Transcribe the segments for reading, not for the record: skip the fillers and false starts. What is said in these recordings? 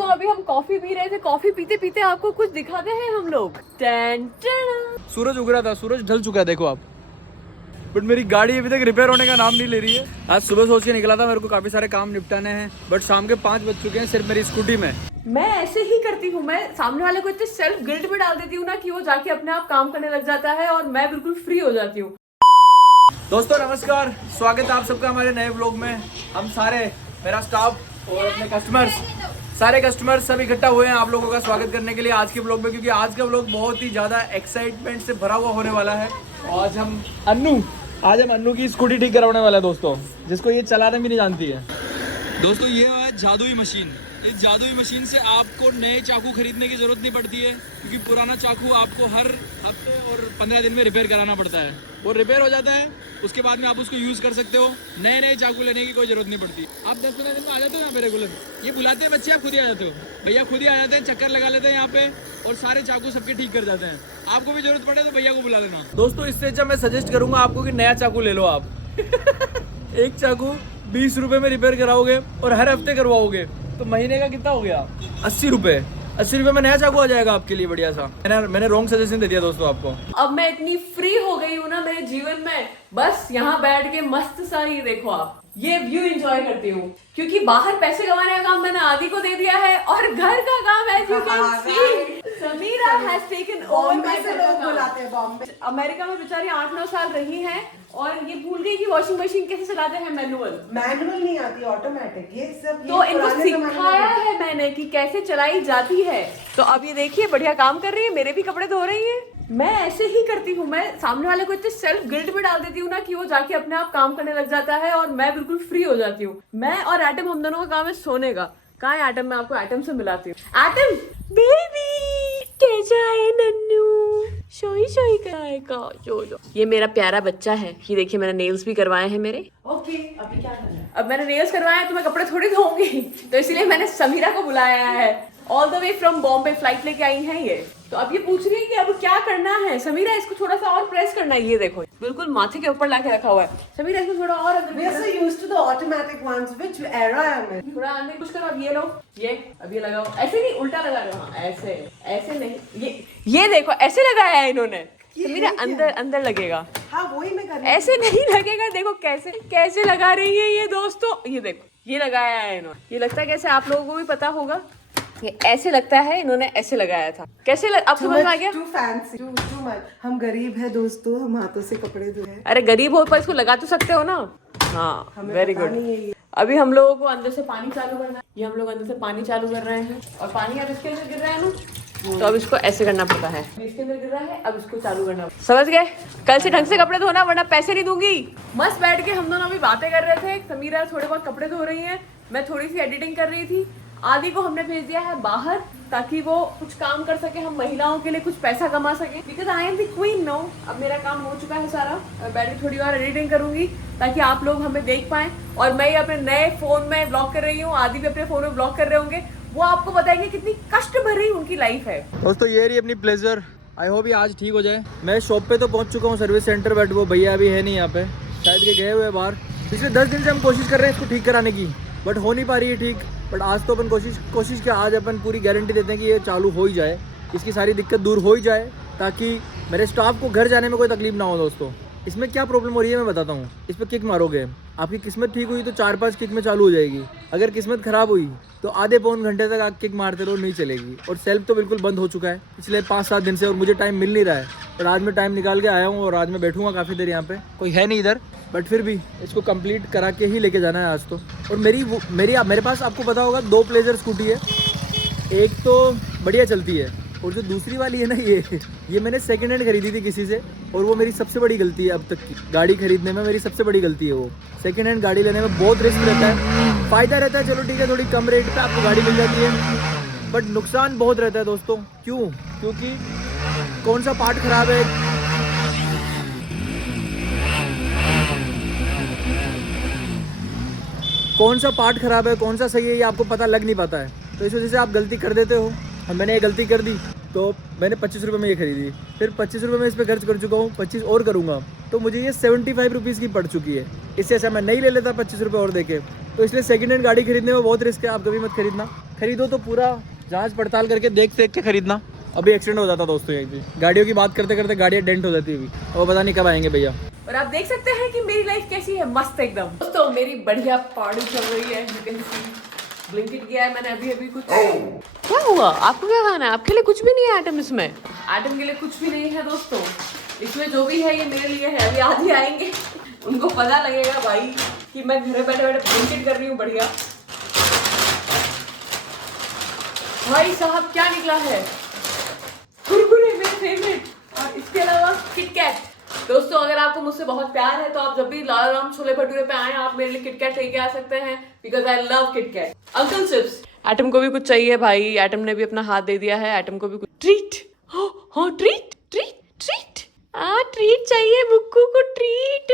दोस्तों अभी हम कॉफी पी रहे थे, कॉफी पीते पीते आपको कुछ दिखाते हैं हम लोग। सूरज उग रहा था, सूरज ढल चुका है देखो आप, बट मेरी गाड़ी अभी तक रिपेयर होने का नाम नहीं ले रही है। आज सुबह सोच के निकला था, मेरे को काफी सारे काम निपटाने हैं, बट शाम के 5 बज चुके हैं सिर्फ मेरी स्कूटी में। मैं ऐसे ही करती हूँ, मैं सामने वाले को इतने सेल्फ गिल्ट में डाल देती हूँ ना कि वो जाके अपने आप काम करने लग जाता है और मैं बिल्कुल फ्री हो जाती हूँ। दोस्तों नमस्कार, स्वागत है आप सबका हमारे नए व्लॉग में। हम सारे, मेरा स्टाफ और अपने कस्टमर्स, सारे कस्टमर्स सब इकट्ठा हुए हैं आप लोगों का स्वागत करने के लिए आज के व्लॉग में, क्योंकि आज का व्लॉग बहुत ही ज़्यादा एक्साइटमेंट से भरा हुआ होने वाला है। आज हम अन्नू की स्कूटी ठीक करवाने वाले हैं दोस्तों, जिसको ये चलाने भी नहीं जानती है। दोस्तों ये है जादुई मशीन। इस जादुई मशीन से आपको नए चाकू खरीदने की ज़रूरत नहीं पड़ती है, क्योंकि पुराना चाकू आपको हर हफ्ते और 15 दिन में रिपेयर कराना पड़ता है। वो रिपेयर हो जाता है, उसके बाद में आप उसको यूज़ कर सकते हो। नए चाकू लेने की कोई ज़रूरत नहीं पड़ती। आप 10-15 दिन में आ जाते हो यहाँ पे रेगुलर। ये बुलाते हैं बच्चे, आप खुद ही आ जाते हो। भैया खुद ही आ जाते हैं, चक्कर लगा लेते हैं यहाँ पे और सारे चाकू सबके ठीक कर जाते हैं। आपको भी जरूरत पड़े तो भैया को बुला लेना। दोस्तों इससे अच्छा मैं सजेस्ट करूँगा आपको कि नया चाकू ले लो आप। एक चाकू 20 रुपये में रिपेयर कराओगे और हर हफ्ते करवाओगे तो महीने का कितना हो गया? 80 रुपये। 80 रुपये में नया चाकू आ जाएगा आपके लिए बढ़िया सा। मैंने रॉन्ग सजेशन दे दिया दोस्तों आपको। अब मैं इतनी फ्री हो गई हूँ ना मेरे जीवन में, बस यहाँ बैठ के मस्त सा ही देखो आप ये व्यू एंजॉय करती हूँ, क्योंकि बाहर पैसे कमाने का काम मैंने आदि को दे दिया है और घर का काम as you can see Samira has taken over my काम। अमेरिका में बेचारी 8-9 साल रही हैं और ये भूल गई कि वॉशिंग मशीन कैसे चलाते हैं। मैनुअल नहीं आती, ऑटोमेटिक। ये सब तो इनको सिखाया है मैंने कि कैसे चलाई जाती है। तो अब ये देखिए बढ़िया काम कर रही है, मेरे भी कपड़े धो रही है। मैं ऐसे ही करती हूँ, मैं सामने वाले को इतने सेल्फ गिल्ट में डाल देती हूँ ना कि वो जाके अपने आप काम करने लग जाता है और मैं बिल्कुल फ्री हो जाती हूँ। मैं और एटम हम दोनों का काम है सोने का। कहाँ है एटम? मैं आपको एटम से मिलाती हूँ। एटम बेबी कैसा है नन्नू? शोई कराएगा जो। ये मेरा प्यारा बच्चा है। ये देखिए मैंने नेल्स भी करवाए हैं मेरे। ओके अभी क्या करना है? अब मैंने नेल्स करवाए हैं तो मैं कपड़े थोड़ी धोऊंगी, तो इसलिए मैंने समीरा को बुलाया है। All the way from Bombay flight लेके आई हैं ये। तो अब ये पूछ रही है कि अब क्या करना है। समीरा इसको थोड़ा सा और प्रेस करना है। ये देखो बिल्कुल माथे के ऊपर लाके रखा हुआ है। समीरा इसको थोड़ा और अंदर। We are so used to the automatic ones. Which era am I? थोड़ा अंदर कुछ करो। अब ये लो, ये अब ये लगाओ। ऐसे नहीं, उल्टा लगा रहे हो। हाँ ऐसे नहीं, ये देखो ऐसे लगाया है इन्होंने। समीरा अंदर लगेगा। हाँ वही मैं कर रही हूँ। ऐसे नहीं लगेगा। देखो कैसे लगा रही है ये दोस्तों। ये देखो ये लगाया है इन्होंने। ये लगता है कैसे, आप लोगों को भी पता होगा। ये ऐसे लगता है, इन्होंने ऐसे लगाया था। कैसे अब समझ में आ गया? Too fancy, too much. हम गरीब है दोस्तों, हम हाथों से कपड़े धोए। अरे गरीब हो पर इसको लगा तो सकते हो ना। हाँ वेरी गुड। अभी हम लोगों को अंदर से पानी चालू करना है। ये हम लोग अंदर से पानी चालू कर रहे हैं और पानी अब इसके अंदर गिर रहा है ना, तो अब इसको ऐसे करना पड़ता है। इसके अंदर गिर रहा है, अब इसको चालू करना। समझ गए? कल से ढंग से कपड़े धोना वरना पैसे नहीं दूंगी। मस्त बैठ के हम दोनों अभी बातें कर रहे थे। समीरा थोड़े बहुत कपड़े धो रही है, मैं थोड़ी सी एडिटिंग कर रही थी। आदि को हमने भेज दिया है बाहर ताकि वो कुछ काम कर सके, हम महिलाओं के लिए कुछ पैसा कमा सके। Because I am the queen no. अब मेरा काम हो चुका है सारा। बैठ के थोड़ी और एडिटिंग करूंगी ताकि आप लोग हमें देख पाएं। और मैं अपने नए फोन में ब्लॉग कर रही हूँ, आदि भी अपने फोन में ब्लॉग कर रहे होंगे। वो आपको बताएंगे कितनी कष्ट भरी उनकी लाइफ है। दोस्तों ये रही अपनी प्लेजर। आई होप ये आज ठीक हो जाए। मैं शॉप पे तो पहुंच चुका हूँ, सर्विस सेंटर, बट वो भैया अभी है नहीं यहाँ पे, शायद के गए हुए बाहर। पिछले 10 दिन से हम कोशिश कर रहे हैं इसको ठीक कराने की, बट हो नहीं पा रही है ठीक। बट आज तो अपन कोशिश किया, आज अपन पूरी गारंटी देते हैं कि ये चालू हो ही जाए, इसकी सारी दिक्कत दूर हो ही जाए, ताकि मेरे स्टाफ को घर जाने में कोई तकलीफ ना हो। दोस्तों इसमें क्या प्रॉब्लम हो रही है मैं बताता हूँ। इस पर किक मारोगे, आपकी किस्मत ठीक हुई तो 4-5 किक में चालू हो जाएगी। अगर किस्मत खराब हुई तो आधे पौन घंटे तक आप किक मारते रहो, नहीं चलेगी। और सेल्फ तो बिल्कुल बंद हो चुका है पिछले 5-7 दिन से, और मुझे टाइम मिल नहीं रहा है। और आज मैं टाइम निकाल के आया हूँ और आज मैं बैठूंगा काफ़ी देर यहाँ पे, कोई है नहीं इधर, बट फिर भी इसको कंप्लीट करा के ही लेके जाना है आज तो। और मेरे पास आपको पता होगा 2 प्लेजर स्कूटी है। एक तो बढ़िया चलती है और जो दूसरी वाली है ना, ये मैंने सेकंड हैंड खरीदी थी किसी से, और वो मेरी सबसे बड़ी गलती है अब तक की। गाड़ी खरीदने में मेरी सबसे बड़ी गलती है वो। सेकंड हैंड गाड़ी लेने में बहुत रिस्क रहता है। फ़ायदा रहता है चलो ठीक है, थोड़ी कम रेट पे आपको गाड़ी मिल जाती है, बट नुकसान बहुत रहता है दोस्तों। क्योंकि कौन सा पार्ट ख़राब है, कौन सा सही है, ये आपको पता लग नहीं पाता है। तो इस वजह से आप गलती कर देते हो। और मैंने ये गलती कर दी तो मैंने 25 रुपये में ये खरीदी, फिर 25 रुपये में इस पर खर्च कर चुका हूँ, 25 और करूँगा तो मुझे ये 75 रुपीज़ की पड़ चुकी है। इससे अच्छा मैं नहीं ले लेता 25 रुपये और देके। तो इसलिए सेकंड हैंड गाड़ी खरीदने में बहुत रिस्क है, आप कभी मत खरीदना। खरीदो तो पूरा जांच पड़ताल करके देख के खरीदना। अभी एक्सीडेंट हो जाता दोस्तों यहीं पे, गाड़ियों की बात करते करते गाड़ियाँ डेंट हो जाती है अभी, और पता नहीं कब आएंगे भैया। और आप देख सकते हैं कि मेरी लाइफ कैसी है, मस्त एकदम। दोस्तों मेरी बढ़िया पार्टी चल रही है, यू कैन सी। ब्लिंकिट किया है मैंने अभी कुछ। क्या हुआ, आपको क्या खाना है? आपके लिए कुछ भी नहीं है आइटम इसमें, आइटम के लिए कुछ भी नहीं है दोस्तों। इसमें जो भी है ये मेरे लिए है। अभी आधी आएंगे, उनको पता लगेगा भाई कि मैं घर बैठे बैठे ब्लिंकिट कर रही हूँ। बढ़िया भाई साहब, क्या निकला है? कुरकुरे मेरे फेवरेट, और इसके अलावा किटकैट। दोस्तों अगर आपको मुझसे बहुत प्यार है तो आप जब भी लाला राम छोले भटूरे पे आए, आप मेरे लिए किटकैट लेके आ सकते हैं, because I love KitKat. Uncle chips. Atom को भी कुछ चाहिए भाई, एटम ने भी अपना हाथ दे दिया है, एटम को भी कुछ ट्रीट। हाँ ट्रीट ट्रीट ट्रीट, ट्रीट चाहिए बुक्कू को, ट्रीट।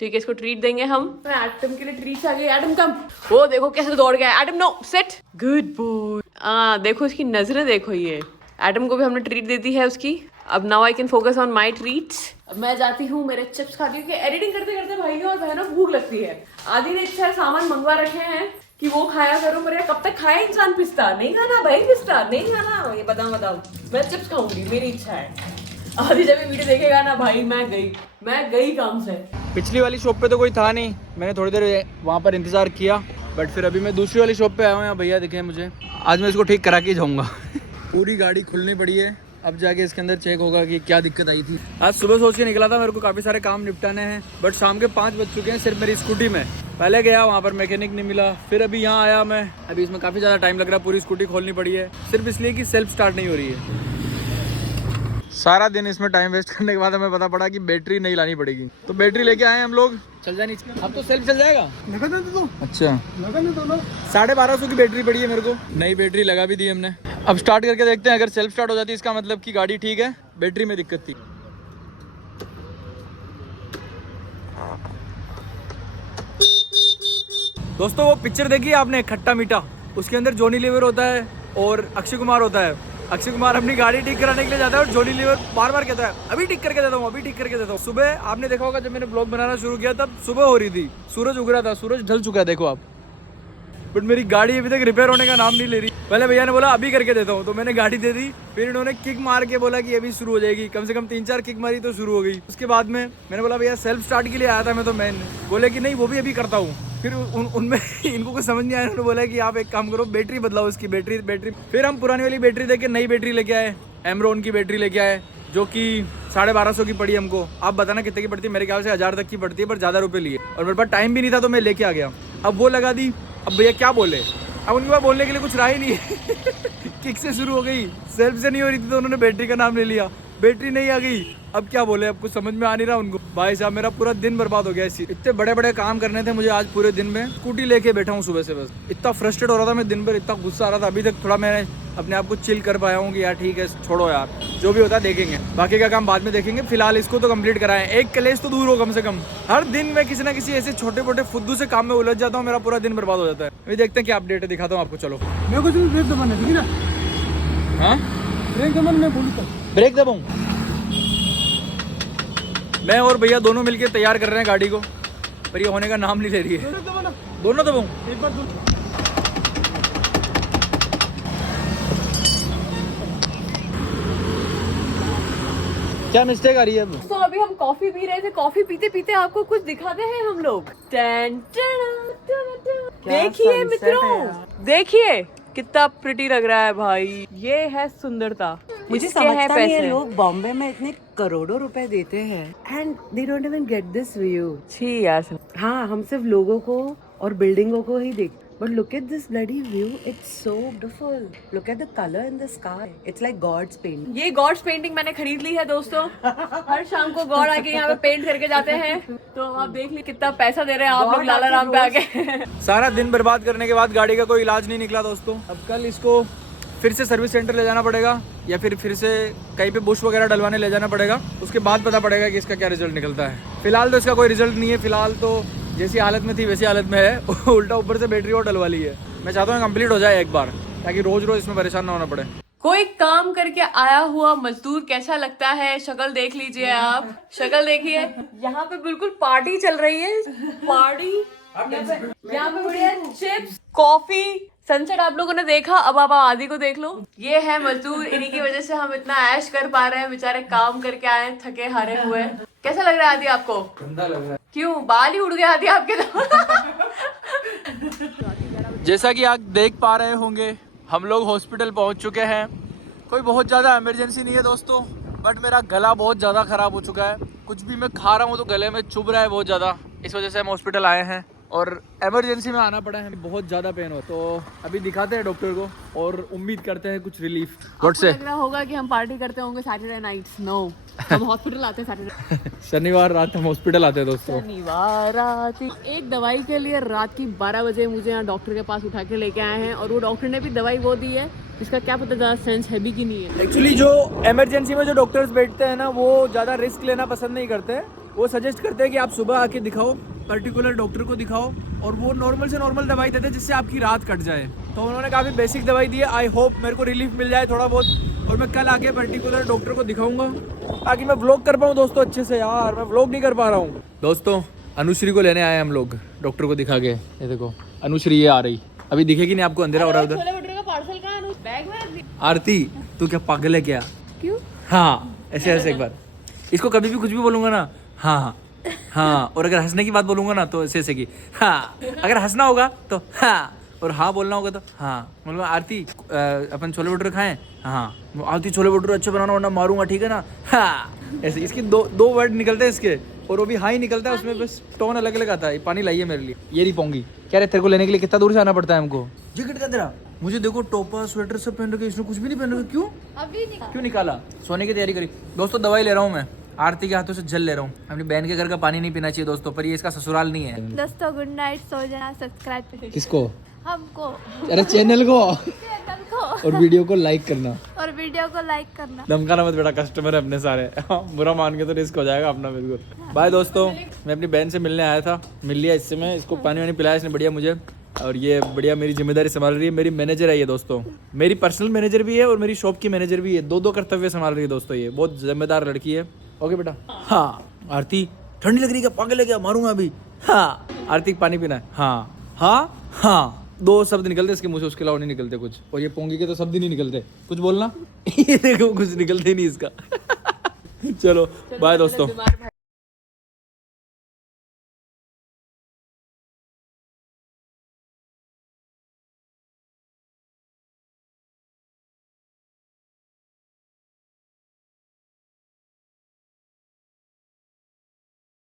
ठीक है, इसको ट्रीट देंगे हम। एटम के लिए ट्रीट आ गई। एटम कम, वो देखो कैसे दौड़ गया। Atom no, sit, good boy. देखो इसकी नजरें देखो। ये एटम को भी हमने ट्रीट दे दी है उसकी। अब now I can focus on my treats. अब मैं जाती हूँ मेरे चिप्स खाती हूँ, एडिटिंग करते करते भाइयों और बहनों भूख लगती है। आदि ने इच्छा सामान मंगवा रखे हैं कि वो खाया करो, पर यार कब तक खाए इंसान पिस्ता? नहीं खाना भाई, पिस्ता नहीं खाना। ये बताओ, मैं चिप्स खाऊंगी, मेरी इच्छा है। आदि जब ये वीडियो देखेगा ना भाई, मैं गई काम से। पिछली वाली शॉप पे तो कोई था नहीं, मैंने थोड़ी देर वहाँ पर इंतजार किया, बट फिर अभी मैं दूसरी वाली शॉप पे आया हूँ। यहाँ भैया दिखे मुझे, आज मैं इसको ठीक करा के जाऊँगा। पूरी गाड़ी खुलनी पड़ी है, अब जाके इसके अंदर चेक होगा कि क्या दिक्कत आई थी। आज सुबह सोच के निकला था, मेरे को काफ़ी सारे काम निपटाने हैं, बट शाम के 5 बज चुके हैं सिर्फ मेरी स्कूटी में। पहले गया वहाँ पर मैकेनिक नहीं मिला, फिर अभी यहाँ आया मैं। अभी इसमें काफ़ी ज़्यादा टाइम लग रहा है, पूरी स्कूटी खोलनी पड़ी है सिर्फ इसलिए कि सेल्फ स्टार्ट नहीं हो रही है। सारा दिन इसमें टाइम वेस्ट करने के बाद हमें पता पड़ा कि बैटरी नहीं लानी पड़ेगी, तो बैटरी लेके आए हम लोग। चल जाए नीचे, अब तो सेल्फ चल जाएगा। लगा दे दो। अच्छा, लगा दे दो ना। 1250 की बैटरी पड़ी है मेरे को, नई बैटरी लगा भी दी हमने। अब स्टार्ट करके देखते हैं, अगर सेल्फ स्टार्ट हो जाती है इसका मतलब कि गाड़ी ठीक है, बैटरी में दिक्कत थी। दोस्तों वो पिक्चर देखी आपने खट्टा मीठा, उसके अंदर जॉनी लीवर होता है और अक्षय कुमार होता है। अक्षय कुमार अपनी गाड़ी ठीक कराने के लिए जाता है और जॉनी लीवर बार बार कहता है अभी ठीक करके देता हूँ, अभी ठीक करके देता हूँ। सुबह आपने देखा होगा जब मैंने ब्लॉग बनाना शुरू किया तब सुबह हो रही थी, सूरज उग रहा था, सूरज ढल चुका है देखो आप, बट मेरी गाड़ी अभी तक रिपेयर होने का नाम नहीं ले रही। पहले भैया ने बोला अभी करके देता हूँ, तो मैंने गाड़ी दे दी, फिर इन्होंने किक मार के बोला कि अभी शुरू हो जाएगी। कम से कम 3-4 किक मारी तो शुरू हो गई। उसके बाद में मैंने बोला भैया सेल्फ स्टार्ट के लिए आया था मैं, तो मैंने बोले कि नहीं वो भी अभी करता हूँ। फिर उनमें इनको कुछ समझ नहीं आया, उन्होंने बोला कि आप एक काम करो बैटरी बदलाओ इसकी, बैटरी। फिर हम पुरानी वाली बैटरी देके नई बैटरी लेके आए, एमरॉन की बैटरी लेके आए, जो कि 1250 की पड़ी हमको। आप बताना कितने की पड़ती है? मेरे ख्याल से 1000 तक की पड़ती है, पर ज़्यादा रुपये लिए, और मेरे पास टाइम भी नहीं था तो मैं लेके आ गया। अब वो लगा दी, अब भैया क्या बोले, अब उनके पास बोलने के लिए कुछ रहा ही नहीं है। किक से शुरू हो गई, सेल्फ से नहीं हो रही थी तो उन्होंने बैटरी का नाम ले लिया, बैटरी नहीं आ गई, अब क्या बोले, अब कुछ समझ में आ नहीं रहा उनको। भाई साहब मेरा पूरा दिन बर्बाद हो गया इसी। इतने बड़े बड़े काम करने थे मुझे आज पूरे दिन में, स्कूटी लेके बैठा हूँ सुबह से, बस इतना फ्रस्ट्रेट हो रहा था मैं दिन भर, इतना गुस्सा आ रहा था। अभी तक थोड़ा मैं अपने आप को चिल कर पाया हूँ कि यार ठीक है छोड़ो यार, जो भी होता है देखेंगे, बाकी का काम बाद में देखेंगे, फिलहाल इसको तो कंप्लीट कराएं, एक कलेश तो दूर हो कम से कम। हर दिन मैं किसी ना किसी ऐसे छोटे मोटे फुद्दू से काम में उलझ जाता हूँ, मेरा पूरा दिन बर्बाद हो जाता है। अभी देखते हैं क्या अपडेट है, दिखाता हूँ आपको। चलो मैं कुछ ब्रेक दबाना ठीक है ना? हाँ ब्रेक दबाना मैं बोलूँ तो ब्रेक दबाऊँ? मैं और भैया दोनों मिलके तैयार कर रहे हैं गाड़ी को, पर ये होने का नाम नहीं ले रही है। ब्रेक दबाना दोनों दबाऊँ? एक बार दो। क्या मिस्टेक आ रही है अब? तो अभी हम कॉफी पी रहे थे, कॉफी पीते पीते आपको कुछ दिखाते हैं हम लोग। देखिए मित्रों, देखिए कितना प्रिटी लग रहा है भाई, ये है सुंदरता। मुझे इसके हैं समझता नहीं है, पैसे। लोग बॉम्बे में इतने करोड़ों रुपए देते हैं and they don't even get this view. छी यार। हाँ, हम सिर्फ लोगों को और बिल्डिंगों को ही देख, but look at this bloody view, it's so beautiful. Look at the colour in the sky, it's like God's painting. ये गॉड्स पेंटिंग मैंने खरीद ली है दोस्तों। हर शाम को गॉड आके यहाँ पे पेंट करके जाते हैं, तो आप देख लीजिए कितना पैसा दे रहे हैं आप लोग लाला राम पे आके। सारा दिन बर्बाद करने के बाद गाड़ी का कोई इलाज नहीं निकला दोस्तों। अब कल इसको फिर से सर्विस सेंटर ले जाना पड़ेगा, या फिर से कहीं पे बुश वगैरह डलवाने ले जाना पड़ेगा, उसके बाद पता पड़ेगा कि इसका क्या रिजल्ट निकलता है। फिलहाल तो इसका कोई रिजल्ट नहीं है, फिलहाल तो जैसी हालत में थी वैसी हालत में है। उल्टा ऊपर से बैटरी और डलवा ली है। मैं चाहता हूँ कंप्लीट हो जाए एक बार, ताकि रोज रोज इसमें परेशान ना होना पड़े। कोई काम करके आया हुआ मजदूर कैसा लगता है, शक्ल देख लीजिए आप, शक्ल देखिए। यहाँ पे बिल्कुल पार्टी चल रही है, पार्टी। यहाँ पे बढ़िया चिप्स, कॉफी, सनसेट आप लोगों ने देखा, अब आप आदि को देख लो। ये है मजदूर, इन्हीं की वजह से हम इतना ऐश कर पा रहे हैं। बेचारे काम करके आए हैं, थके हारे हुए हैं। कैसा लग रहा है आदि आपको? गंदा लग रहा है। क्यों, बाल ही उड़ गए आदि आपके तो? जैसा कि आप देख पा रहे होंगे हम लोग हॉस्पिटल पहुंच चुके हैं। कोई बहुत ज़्यादा इमरजेंसी नहीं है दोस्तों, बट मेरा गला बहुत ज़्यादा ख़राब हो चुका है। कुछ भी मैं खा रहा हूँ तो गले में चुभ रहा है बहुत ज़्यादा, इस वजह से हम हॉस्पिटल आए हैं और इमरजेंसी में आना पड़ा है। बहुत ज़्यादा पेन हो, तो अभी दिखाते हैं डॉक्टर को और उम्मीद करते हैं कुछ रिलीफ। व्हाट से लग रहा होगा कि हम पार्टी करते होंगे सैटरडे नाइट्स। नो, हम हॉस्पिटल आते हैं सैटरडे। शनिवार रात हम हॉस्पिटल आते हैं दोस्तों। शनिवार रात एक दवाई के लिए रात की 12 बजे मुझे यहाँ डॉक्टर के पास उठा के लेके आए हैं, और वो डॉक्टर ने भी दवाई वो दी है इसका क्या पता ज़्यादा सेंस है भी कि नहीं है। एक्चुअली जो इमरजेंसी में जो डॉक्टर्स बैठते हैं ना, वो ज़्यादा रिस्क लेना पसंद नहीं करते। वो सजेस्ट करते हैं कि आप सुबह आके दिखाओ, पर्टिकुलर डॉक्टर को दिखाओ, और वो नॉर्मल से नॉर्मल दवाई देते हैं जिससे आपकी रात कट जाए। तो उन्होंने काफ़ी बेसिक दवाई दी है। आई होप मेरे को रिलीफ मिल जाए थोड़ा बहुत, और मैं कल आके पर्टिकुलर डॉक्टर को दिखाऊंगा ताकि मैं व्लॉग कर पाऊँ दोस्तों अच्छे से। यार मैं व्लॉग नहीं कर पा रहा हूँ दोस्तों। अनुश्री को लेने आए हम लोग डॉक्टर को दिखा के। ये देखो अनुश्री ये आ रही, अभी दिखेगी नहीं आपको, अंधेरा हो रहा है उधर। पार्सल कहाँ है? बैग में। आरती तू क्या पागल है क्या? क्यों? हाँ ऐसे ऐसे एक बार इसको कभी भी कुछ भी बोलूंगा ना, हाँ हाँ हाँ, और अगर हंसने की बात बोलूंगा ना तो ऐसे ऐसे की हाँ, अगर हंसना होगा तो हाँ, और हाँ बोलना होगा तो हाँ। मतलब आरती अपन छोले भटूरे खाएं? हाँ। आरती छोले भटूरे अच्छे बनाना वरना मारूंगा, ठीक है ना? हाँ। ऐसे इसके दो वर्ड निकलते हैं इसके, और वो भी हाँ ही निकलता है, उसमें बस टोन अलग अलग आता है। पानी लाइए मेरे लिए। ये नहीं पोंगी क्या रे, तेरे को लेने के लिए कितना दूर से आना पड़ता है हमको? जैकेट का तेरा, मुझे देखो टोपा स्वेटर सब पहन रखे, इसने कुछ भी नहीं पहन रखा। क्यों अभी क्यों निकाला? सोने की तैयारी करी दोस्तों। दवाई ले रहा हूँ मैं, आरती के हाथों से जल ले रहा हूँ। अपनी बहन के घर का पानी नहीं पीना चाहिए दोस्तों, पर ये इसका ससुराल नहीं है। दोस्तों गुड नाइट, सो जाना। सब्सक्राइब किसको? हमको, अरे चैनल को, चैनल को, और वीडियो को लाइक करना। और वीडियो को लाइक करना। धमकाना मत बेटा, कस्टमर है अपने सारे। बुरा मान के तो रिस्क हो जाएगा अपना बिल्कुल। बाय दोस्तों, मैं अपनी बहन से मिलने आया था, मिल लिया इससे। मैं इसको पानी वानी पिलाया इसने बढ़िया मुझे, और ये बढ़िया मेरी जिम्मेदारी संभाल रही है। मेरी मैनेजर है ये दोस्तों, मेरी पर्सनल मैनेजर भी है और मेरी शॉप की मैनेजर भी है। दो कर्तव्य संभाल रही है दोस्तों, ये बहुत जिम्मेदार लड़की है। ओके बेटा। हाँ आरती ठंडी लग रही है क्या? पागल है क्या? मारूंगा अभी। हाँ आरती पानी पीना है। हाँ हाँ हाँ, 2 शब्द निकलते इसके मुंह से, उसके अलावा नहीं निकलते कुछ। और ये पोंगी के तो शब्द ही नहीं निकलते, कुछ बोलना। ये देखो कुछ निकलते ही नहीं इसका। चलो बाय दोस्तों।